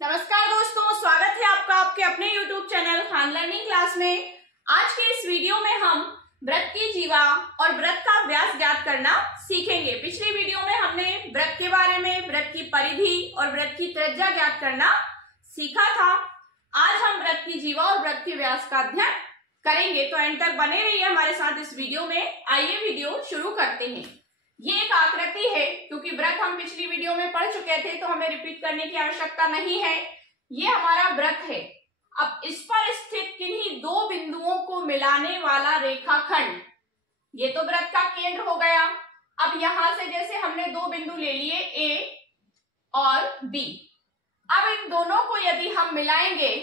नमस्कार दोस्तों, स्वागत है आपका आपके अपने YouTube channel Khan learning class में। आज के इस वीडियो में हम वृत्त की जीवा और वृत्त का व्यास ज्ञात करना सीखेंगे। पिछली वीडियो में हमने वृत्त के बारे में, वृत्त की परिधि और वृत्त की त्रिज्या ज्ञात करना सीखा था। आज हम वृत्त की जीवा और वृत्त के व्यास का अध्ययन करेंगे, तो एंड तक बने रहिए हमारे साथ इस वीडियो में। आइए वीडियो शुरू करते हैं। ये एक आकृति है, क्योंकि वृत्त हम पिछली वीडियो में पढ़ चुके थे तो हमें रिपीट करने की आवश्यकता नहीं है। ये हमारा वृत्त है। अब इस पर स्थित किन्हीं दो बिंदुओं को मिलाने वाला रेखाखंड, ये तो वृत्त का केंद्र हो गया। अब यहां से जैसे हमने दो बिंदु ले लिए ए और बी, अब इन दोनों को यदि हम मिलाएंगे,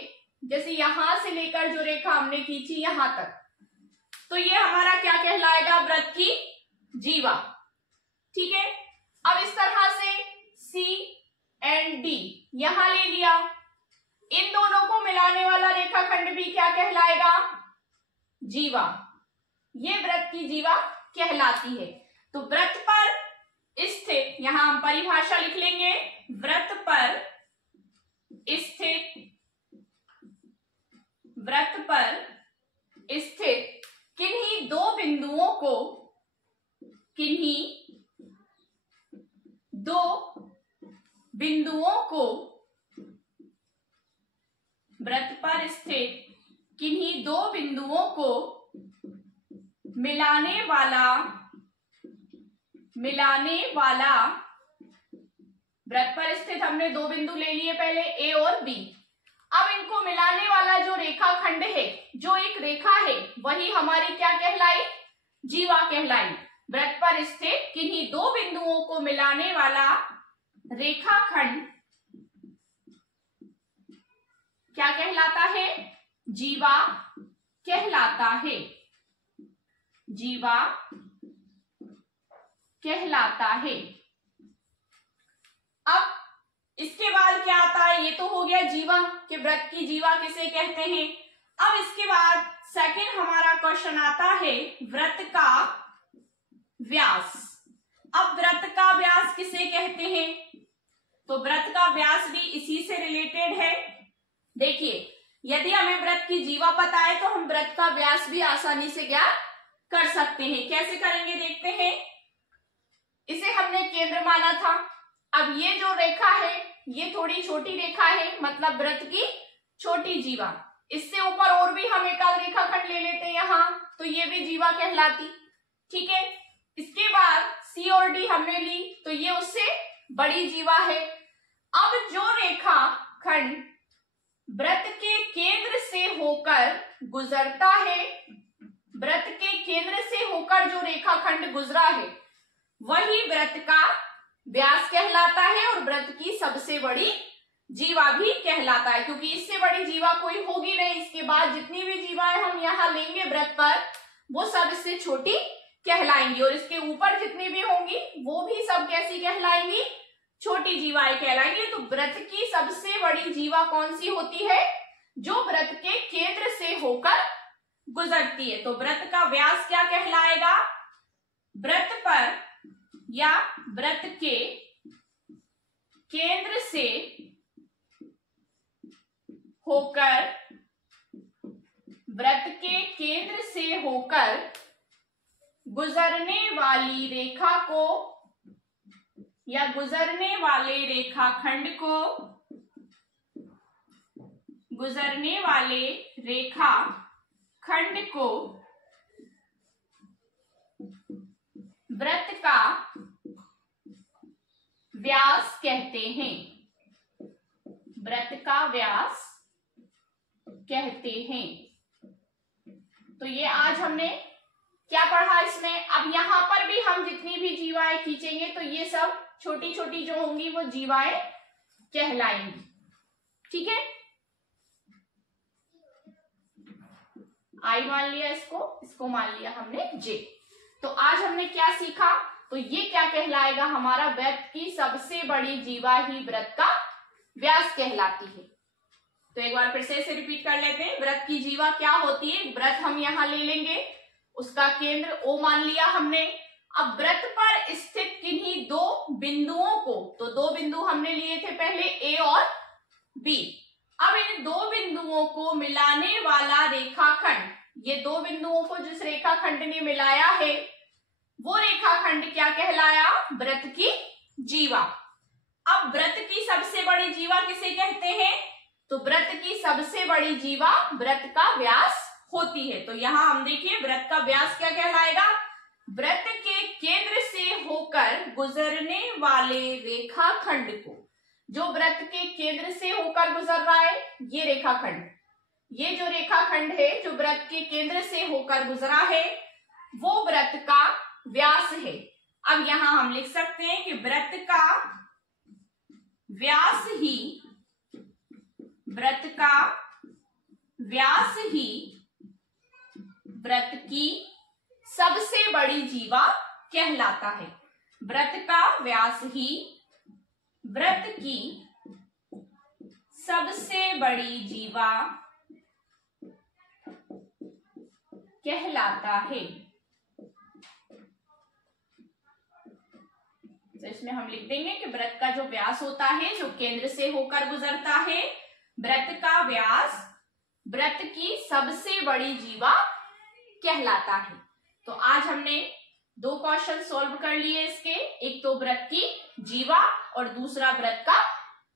जैसे यहां से लेकर जो रेखा हमने खींची यहां तक, तो ये हमारा क्या कहलाएगा? वृत्त की जीवा। ठीक है। अब इस तरह से C एंड D यहां ले लिया, इन दोनों को मिलाने वाला रेखाखंड भी क्या कहलाएगा? जीवा। ये वृत्त की जीवा कहलाती है। तो वृत्त पर स्थित, यहां हम परिभाषा लिख लेंगे, वृत्त पर स्थित किन्हीं दो बिंदुओं को, वृत्त पर स्थित किन्हीं दो बिंदुओं को मिलाने वाला वृत्त पर स्थित हमने दो बिंदु ले लिए पहले ए और बी। अब इनको मिलाने वाला जो रेखाखंड है, जो एक रेखा है, वही हमारी क्या कहलाई? जीवा कहलाई। वृत्त पर स्थित किन्हीं दो बिंदुओं को मिलाने वाला रेखाखंड क्या कहलाता है? जीवा कहलाता है। जीवा कहलाता है। अब इसके बाद क्या आता है? ये तो हो गया जीवा, कि वृत्त की जीवा किसे कहते हैं। अब इसके बाद सेकंड हमारा क्वेश्चन आता है वृत्त का व्यास। अब वृत्त का व्यास किसे कहते हैं? तो वृत्त का व्यास भी इसी से रिलेटेड है। देखिए, यदि हमें वृत्त की जीवा पता है तो हम वृत्त का व्यास भी आसानी से ज्ञात कर सकते हैं। कैसे करेंगे देखते हैं। इसे हमने केंद्र माना था। अब ये जो रेखा है, ये थोड़ी छोटी रेखा है, मतलब वृत्त की छोटी जीवा। इससे ऊपर और भी हम एक आध रेखाखंड ले लेते हैं यहाँ, तो ये भी जीवा कहलाती। ठीक है। इसके बाद सी और डी हमने ली, तो ये उससे बड़ी जीवा है। अब जो रेखाखंड वृत्त के केंद्र से होकर गुजरता है, वृत्त के केंद्र से होकर जो रेखाखंड गुजरा है, वही वृत्त का व्यास कहलाता है और वृत्त की सबसे बड़ी जीवा भी कहलाता है, क्योंकि इससे बड़ी जीवा कोई होगी नहीं। इसके बाद जितनी भी जीवाएं हम यहाँ लेंगे वृत्त पर, वो सब इससे छोटी कहलाएंगी, और इसके ऊपर जितनी भी होंगी वो भी सब कैसी कहलाएंगी? छोटी जीवाएं कहलाएंगी। तो वृत्त की सबसे बड़ी जीवा कौन सी होती है? जो वृत्त के केंद्र से होकर गुजरती है। तो वृत्त का व्यास क्या कहलाएगा? वृत्त पर या वृत्त के केंद्र से होकर, वृत्त के केंद्र से होकर गुजरने वाली रेखा को या गुजरने वाले रेखाखंड को, वृत्त का व्यास कहते हैं। वृत्त का व्यास कहते हैं। तो ये आज हमने क्या पढ़ा इसमें। अब यहां पर भी हम जितनी भी जीवाएं खींचेंगे तो ये सब छोटी छोटी जो होंगी वो जीवाएं कहलाएंगी। ठीक है। आई मान लिया इसको मान लिया हमने जे। तो आज हमने क्या सीखा? तो ये क्या कहलाएगा? हमारा वृत्त की सबसे बड़ी जीवा ही वृत्त का व्यास कहलाती है। तो एक बार फिर से इसे रिपीट कर लेते हैं। वृत्त की जीवा क्या होती है? वृत्त हम यहां ले लेंगे, उसका केंद्र O मान लिया हमने। अब वृत्त पर स्थित किन्हीं दो बिंदुओं को, तो दो बिंदु हमने लिए थे पहले A और बी। अब इन दो बिंदुओं को मिलाने वाला रेखाखंड, ये दो बिंदुओं को जिस रेखाखंड ने मिलाया है वो रेखाखंड क्या कहलाया? वृत्त की जीवा। अब वृत्त की सबसे बड़ी जीवा किसे कहते हैं? तो वृत्त की सबसे बड़ी जीवा वृत्त का व्यास होती है। तो यहां हम देखिए वृत्त का व्यास क्या कहलाएगा? वृत्त के केंद्र से होकर गुजरने वाले रेखाखंड को, जो वृत्त के केंद्र से होकर गुजर रहा है ये रेखाखंड, ये जो रेखाखंड है जो वृत्त के केंद्र से होकर गुजरा है वो वृत्त का व्यास है। अब यहां हम लिख सकते हैं कि वृत्त का व्यास ही, वृत्त का व्यास ही वृत्त की सबसे बड़ी जीवा कहलाता है। वृत्त का व्यास ही वृत्त की सबसे बड़ी जीवा कहलाता है। तो इसमें हम लिख देंगे कि वृत्त का जो व्यास होता है जो केंद्र से होकर गुजरता है, वृत्त का व्यास वृत्त की सबसे बड़ी जीवा कहलाता है। तो आज हमने दो क्वेश्चन सॉल्व कर लिए इसके, एक तो वृत्त की जीवा और दूसरा वृत्त का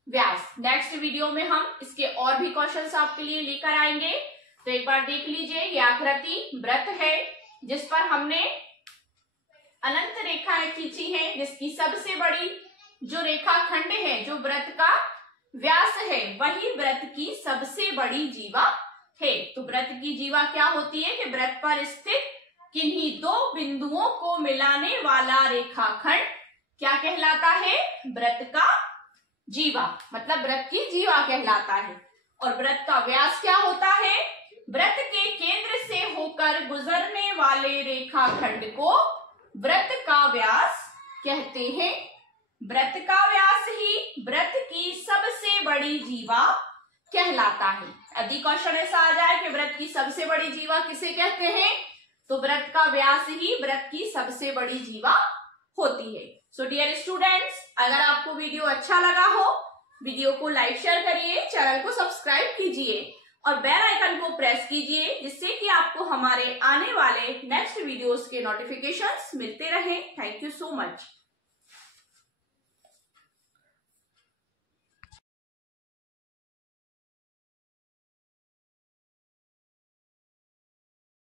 व्यास। नेक्स्ट वीडियो में हम इसके और भी क्वेश्चंस आपके लिए लेकर आएंगे। तो एक बार देख लीजिए, ये आकृति वृत्त है जिस पर हमने अनंत रेखाएं खींची है, जिसकी सबसे बड़ी जो रेखाखंड है जो वृत्त का व्यास है वही वृत्त की सबसे बड़ी जीवा है। तो वृत्त की जीवा क्या होती है कि वृत्त पर स्थित किन्हीं दो बिंदुओं को मिलाने वाला रेखाखंड क्या कहलाता है? वृत्त का जीवा, मतलब वृत्त की जीवा कहलाता है। और वृत्त का व्यास क्या होता है? वृत्त के केंद्र से होकर गुजरने वाले रेखाखंड को वृत्त का व्यास कहते हैं। वृत्त का व्यास ही वृत्त की सबसे बड़ी जीवा कहलाता है। यदि क्वेश्चन ऐसा आ जाए कि वृत्त की सबसे बड़ी जीवा किसे कहते हैं, तो वृत्त का व्यास ही वृत्त की सबसे बड़ी जीवा होती है। सो डियर स्टूडेंट्स, अगर आपको वीडियो अच्छा लगा हो, वीडियो को लाइक शेयर करिए, चैनल को सब्सक्राइब कीजिए और बेल आइकन को प्रेस कीजिए, जिससे कि आपको हमारे आने वाले नेक्स्ट वीडियोस के नोटिफिकेशंस मिलते रहें। Thank you so much.